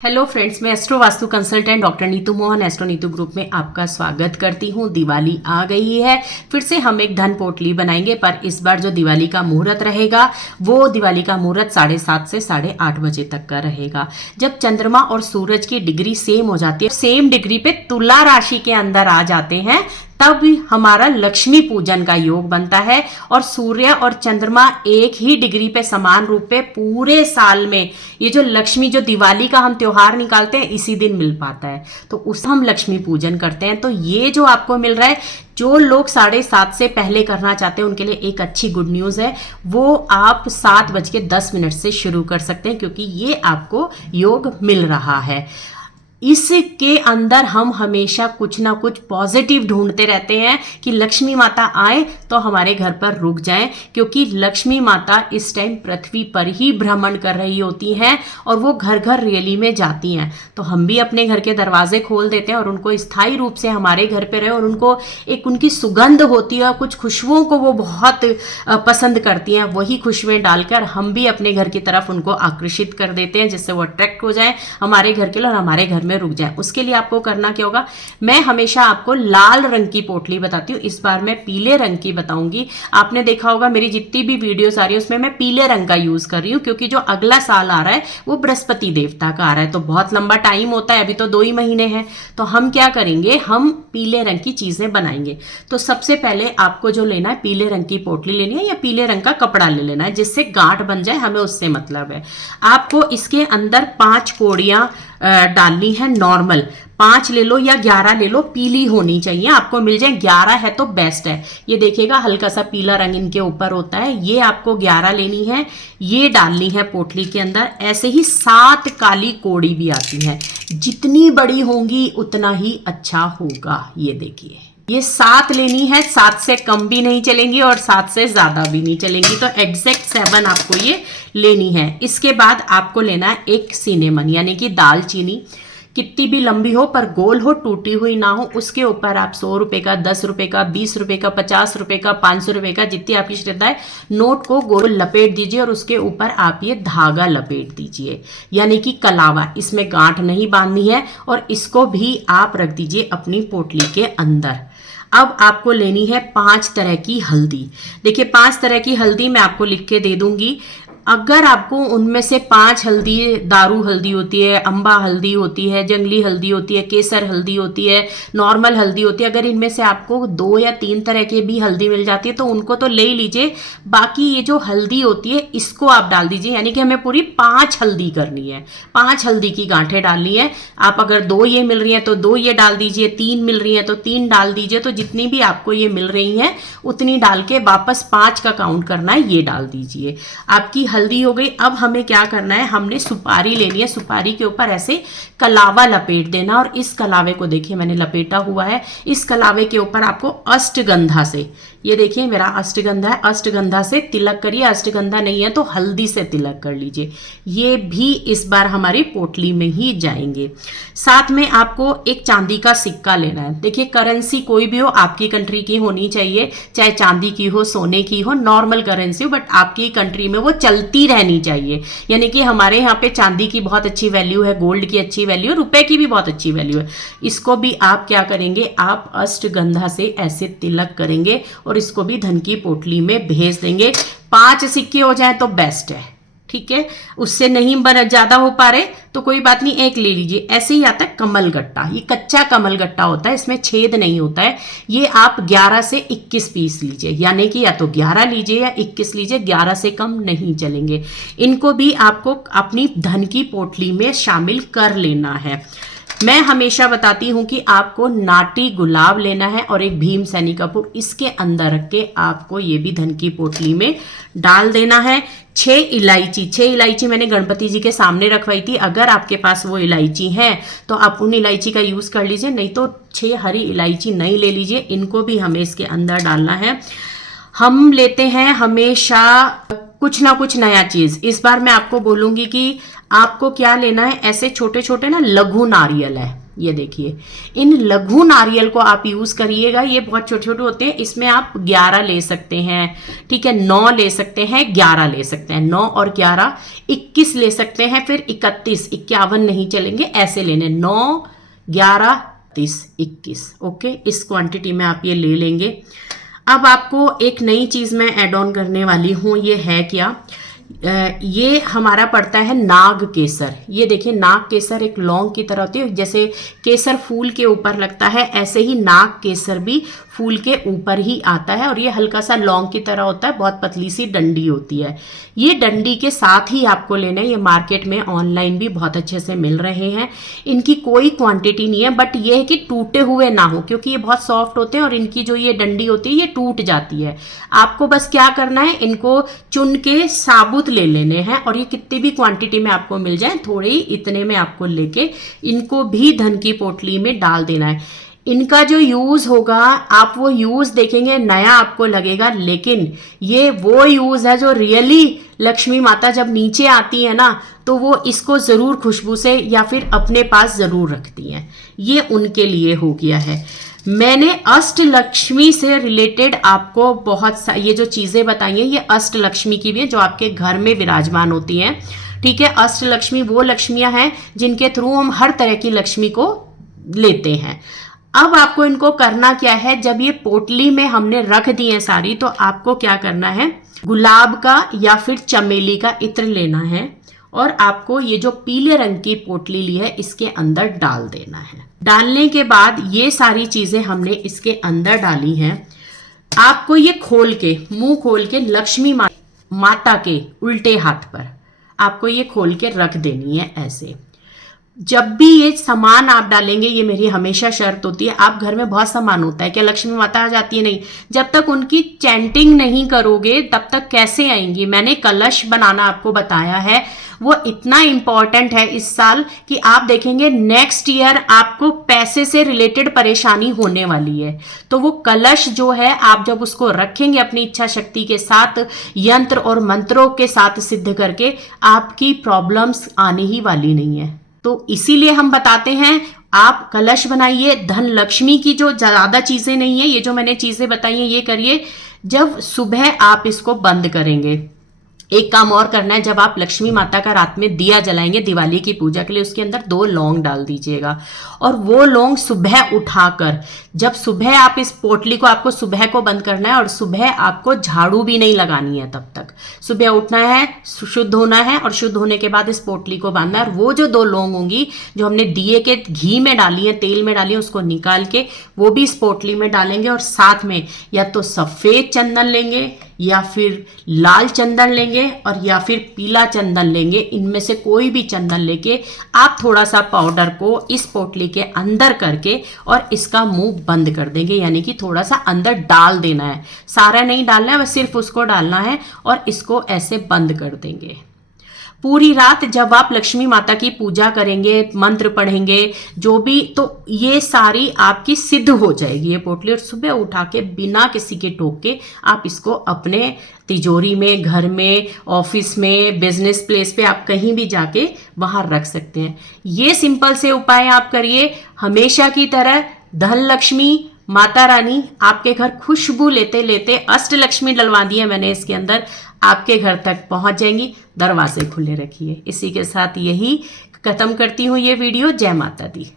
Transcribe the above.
Hello friends, मैं astro vastu consultant doctor Neetu Mohan astro Neetu group में आपका स्वागत करती हूँ। दिवाली आ गई है, फिर से हम एक धन पोटली बनाएंगे, पर इस बार जो दिवाली का मुहूर्त रहेगा वो दिवाली का मुहूर्त 7:30 से 8:30 बजे तक का रहेगा। जब चंद्रमा और सूरज की डिग्री सेम हो जाती है, सेम डिग्री पे तुला राशि के अंदर आ जाते हैं, तब हमारा लक्ष्मी पूजन का योग बनता है। और सूर्य और चंद्रमा एक ही डिग्री पे समान रूप पे पूरे साल में ये जो लक्ष्मी, जो दिवाली का हम त्योहार निकालते हैं, इसी दिन मिल पाता है, तो उस हम लक्ष्मी पूजन करते हैं। तो ये जो आपको मिल रहा है, जो लोग 7:30 से पहले करना चाहते हैं उनके लिए एक अच्छी गुड न्यूज़ है, वो आप 7:10 से शुरू कर सकते हैं, क्योंकि ये आपको योग मिल रहा है। इसके अंदर हम हमेशा कुछ ना कुछ पॉजिटिव ढूंढते रहते हैं कि लक्ष्मी माता आए तो हमारे घर पर रुक जाएं, क्योंकि लक्ष्मी माता इस टाइम पृथ्वी पर ही भ्रमण कर रही होती हैं और वो घर घर रियली में जाती हैं। तो हम भी अपने घर के दरवाजे खोल देते हैं और उनको स्थायी रूप से हमारे घर पे रहे, और उनको एक उनकी सुगंध होती है, कुछ खुशबुओं को वो बहुत पसंद करती हैं, वही खुशबुएं डालकर हम भी अपने घर की तरफ उनको आकर्षित कर देते हैं, जिससे वो अट्रैक्ट हो जाए हमारे घर के लिए और हमारे घर में रुक जाए। उसके लिए आपको करना क्या होगा, मैं हमेशा आपको लाल रंग की पोटली बताती हूँ, इस बार मैं पीले रंग की बताऊंगी। आपने देखा होगा मेरी जितनी भी वीडियोस आ रही है उसमें मैं पीले रंग का यूज कर रही हूँ, क्योंकि जो अगला साल आ रहा है वो बृहस्पति देवता का आ रहा है, तो बहुत लंबा टाइम होता है, अभी तो 2 ही महीने हैं। तो हम क्या करेंगे, हम पीले रंग की चीजें बनाएंगे। तो सबसे पहले आपको जो लेना है, पीले रंग की पोटली लेनी है या पीले रंग का कपड़ा ले लेना है, जिससे गांठ बन जाए, हमें उससे मतलब है। आपको इसके अंदर 5 कोड़ियां डालनी है, नॉर्मल 5 ले लो या 11 ले लो, पीली होनी चाहिए, आपको मिल जाए। 11 है तो बेस्ट है। ये देखिएगा हल्का सा पीला रंग इनके ऊपर होता है, ये आपको 11 लेनी है, ये डालनी है पोटली के अंदर। ऐसे ही 7 काली कोड़ी भी आती है, जितनी बड़ी होंगी उतना ही अच्छा होगा। ये देखिए, ये 7 लेनी है, 7 से कम भी नहीं चलेंगी और 7 से ज्यादा भी नहीं चलेंगी, तो एग्जैक्ट 7 आपको ये लेनी है। इसके बाद आपको लेना है एक सिनेमन, यानी कि दालचीनी, कितनी भी लंबी हो पर गोल हो, टूटी हुई ना हो। उसके ऊपर आप 100 रुपए का, 10 रुपए का, 20 रुपए का, 50 रुपए का, 500 रुपए का, जितनी आपकी श्रद्धा है, नोट को गोल लपेट दीजिए और उसके ऊपर आप ये धागा लपेट दीजिए, यानी कि कलावा। इसमें गांठ नहीं बांधनी है और इसको भी आप रख दीजिए अपनी पोटली के अंदर। अब आपको लेनी है 5 तरह की हल्दी। देखिए 5 तरह की हल्दी मैं आपको लिख के दे दूंगी। अगर आपको उनमें से 5 हल्दी, दारू हल्दी होती है, अम्बा हल्दी होती है, जंगली हल्दी होती है, केसर हल्दी होती है, नॉर्मल हल्दी होती है, अगर इनमें से आपको 2 या 3 तरह की भी हल्दी मिल जाती है तो उनको तो ले ही लीजिए। बाकी ये जो हल्दी होती है इसको आप डाल दीजिए, यानी कि हमें पूरी 5 हल्दी करनी है, 5 हल्दी की गांठें डालनी है। आप अगर 2 ये मिल रही हैं तो 2 ये डाल दीजिए, 3 मिल रही हैं तो 3 डाल दीजिए, तो जितनी भी आपको ये मिल रही हैं उतनी डाल के वापस 5 का काउंट करना है, ये डाल दीजिए। आपकी हल्दी हो गई। अब हमें क्या करना है, हमने सुपारी लेनी है, सुपारी के ऊपर ऐसे कलावा लपेट देना, और इस कलावे को देखिए मैंने लपेटा हुआ है, इस कलावे के ऊपर आपको अष्टगंधा से, ये देखिए मेरा अष्टगंधा है, अष्टगंधा से तिलक करिए। अष्टगंधा नहीं है तो हल्दी से तिलक कर लीजिए। ये भी इस बार हमारी पोटली में ही जाएंगे। साथ में आपको एक चांदी का सिक्का लेना है। देखिए करेंसी कोई भी हो, आपकी कंट्री की होनी चाहिए, चाहे चांदी की हो, सोने की हो, नॉर्मल करेंसी हो, बट आपकी कंट्री में वो चलती रहनी चाहिए। यानी कि हमारे यहाँ पे चांदी की बहुत अच्छी वैल्यू है, गोल्ड की अच्छी वैल्यू है, रुपए की भी बहुत अच्छी वैल्यू है। इसको भी आप क्या करेंगे, आप अष्टगंधा से ऐसे तिलक करेंगे और इसको भी धन की पोटली में भेज देंगे। 5 सिक्के हो जाए तो बेस्ट है, ठीक है। उससे नहीं ज्यादा हो पा रहे तो कोई बात नहीं, एक ले लीजिए। ऐसे ही आता है कमल गट्टा, ये कच्चा कमल गट्टा होता है, इसमें छेद नहीं होता है। ये आप 11 से 21 पीस लीजिए, यानी कि या तो 11 लीजिए या 21 लीजिए, 11 से कम नहीं चलेंगे। इनको भी आपको अपनी धन की पोटली में शामिल कर लेना है। मैं हमेशा बताती हूं कि आपको नाटी गुलाब लेना है और एक भीम सैनी कपूर इसके अंदर रख के आपको ये भी धन की पोटली में डाल देना है। 6 इलायची, 6 इलायची मैंने गणपति जी के सामने रखवाई थी। अगर आपके पास वो इलायची है तो आप उन इलायची का यूज कर लीजिए, नहीं तो 6 हरी इलायची नहीं ले लीजिए। इनको भी हमें इसके अंदर डालना है। हम लेते हैं हमेशा कुछ ना कुछ नया चीज। इस बार मैं आपको बोलूंगी कि आपको क्या लेना है, ऐसे छोटे छोटे ना लघु नारियल है, ये देखिए, इन लघु नारियल को आप यूज़ करिएगा। ये बहुत छोटे छोटे होते हैं, इसमें आप 11 ले सकते हैं, ठीक है, 9 ले सकते हैं, 11 ले सकते हैं, 9 और 11 21 ले सकते हैं, फिर 31, 51 नहीं चलेंगे, ऐसे लेने 9 11 30 21। ओके, इस क्वांटिटी में आप ये ले लेंगे। अब आपको एक नई चीज़ मैं ऐड ऑन करने वाली हूँ, ये है क्या, ये हमारा पड़ता है नाग केसर। ये देखिए, नाग केसर एक लौंग की तरह होती है, जैसे केसर फूल के ऊपर लगता है ऐसे ही नाग केसर भी फूल के ऊपर ही आता है, और ये हल्का सा लौंग की तरह होता है, बहुत पतली सी डंडी होती है। ये डंडी के साथ ही आपको लेना है। ये मार्केट में ऑनलाइन भी बहुत अच्छे से मिल रहे हैं। इनकी कोई क्वांटिटी नहीं है, बट ये है कि टूटे हुए ना हो, क्योंकि ये बहुत सॉफ्ट होते हैं और इनकी जो ये डंडी होती है ये टूट जाती है। आपको बस क्या करना है, इनको चुन के साबुत ले लेने हैं, और ये कितनी भी क्वांटिटी में आपको मिल जाए, थोड़े ही इतने में आपको लेके इनको भी धन की पोटली में डाल देना है। इनका जो यूज़ होगा, आप वो यूज़ देखेंगे नया आपको लगेगा, लेकिन ये वो यूज़ है जो रियली लक्ष्मी माता जब नीचे आती है ना, तो वो इसको ज़रूर खुशबू से या फिर अपने पास ज़रूर रखती हैं। ये उनके लिए हो गया है। मैंने अष्ट लक्ष्मी से रिलेटेड आपको बहुत ये जो चीज़ें बताई हैं, ये अष्ट लक्ष्मी की भी है जो आपके घर में विराजमान होती हैं, ठीक है। अष्ट लक्ष्मी वो लक्ष्मियाँ हैं जिनके थ्रू हम हर तरह की लक्ष्मी को लेते हैं। अब आपको इनको करना क्या है, जब ये पोटली में हमने रख दी है सारी, तो आपको क्या करना है, गुलाब का या फिर चमेली का इत्र लेना है, और आपको ये जो पीले रंग की पोटली ली है इसके अंदर डाल देना है। डालने के बाद ये सारी चीजें हमने इसके अंदर डाली हैं। आपको ये खोल के, मुंह खोल के लक्ष्मी माता के उल्टे हाथ पर आपको ये खोल के रख देनी है ऐसे। जब भी ये सामान आप डालेंगे, ये मेरी हमेशा शर्त होती है, आप घर में बहुत सामान होता है, क्या लक्ष्मी माता आ जाती है? नहीं। जब तक उनकी चैंटिंग नहीं करोगे तब तक कैसे आएंगी? मैंने कलश बनाना आपको बताया है, वो इतना इंपॉर्टेंट है इस साल कि आप देखेंगे नेक्स्ट ईयर आपको पैसे से रिलेटेड परेशानी होने वाली है। तो वो कलश जो है, आप जब उसको रखेंगे अपनी इच्छा शक्ति के साथ, यंत्र और मंत्रों के साथ सिद्ध करके, आपकी प्रॉब्लम्स आने ही वाली नहीं है। तो इसीलिए हम बताते हैं आप कलश बनाइए। धन लक्ष्मी की जो ज्यादा चीजें नहीं है, ये जो मैंने चीजें बताई हैं ये करिए। जब सुबह आप इसको बंद करेंगे, एक काम और करना है, जब आप लक्ष्मी माता का रात में दिया जलाएंगे दिवाली की पूजा के लिए, उसके अंदर 2 लौंग डाल दीजिएगा, और वो लौंग सुबह उठाकर, जब सुबह आप इस पोटली को, आपको सुबह को बंद करना है, और सुबह आपको झाड़ू भी नहीं लगानी है। तब तक सुबह उठना है, शुद्ध होना है, और शुद्ध होने के बाद इस पोटली को बांधना है। और वो जो 2 लौंग होंगी जो हमने दिए के घी में डाली है, तेल में डाली है, उसको निकाल के वो भी इस पोटली में डालेंगे, और साथ में या तो सफ़ेद चंदन लेंगे, या फिर लाल चंदन लेंगे, और या फिर पीला चंदन लेंगे। इनमें से कोई भी चंदन लेके आप थोड़ा सा पाउडर को इस पोटली के अंदर करके और इसका मुंह बंद कर देंगे, यानी कि थोड़ा सा अंदर डाल देना है, सारा नहीं डालना है, बस सिर्फ उसको डालना है, और इसको ऐसे बंद कर देंगे। पूरी रात जब आप लक्ष्मी माता की पूजा करेंगे, मंत्र पढ़ेंगे, जो भी, तो ये सारी आपकी सिद्ध हो जाएगी ये पोटली। और सुबह उठा के बिना किसी के टोक के आप इसको अपने तिजोरी में, घर में, ऑफिस में, बिजनेस प्लेस पे, आप कहीं भी जाके बाहर रख सकते हैं। ये सिंपल से उपाय आप करिए। हमेशा की तरह धन लक्ष्मी माता रानी आपके घर खुशबू लेते लेते, अष्ट लक्ष्मी डलवा दी है मैंने इसके अंदर, आपके घर तक पहुंच जाएंगी। दरवाजे खुले रखिए। इसी के साथ यही खत्म करती हूँ ये वीडियो। जय माता दी।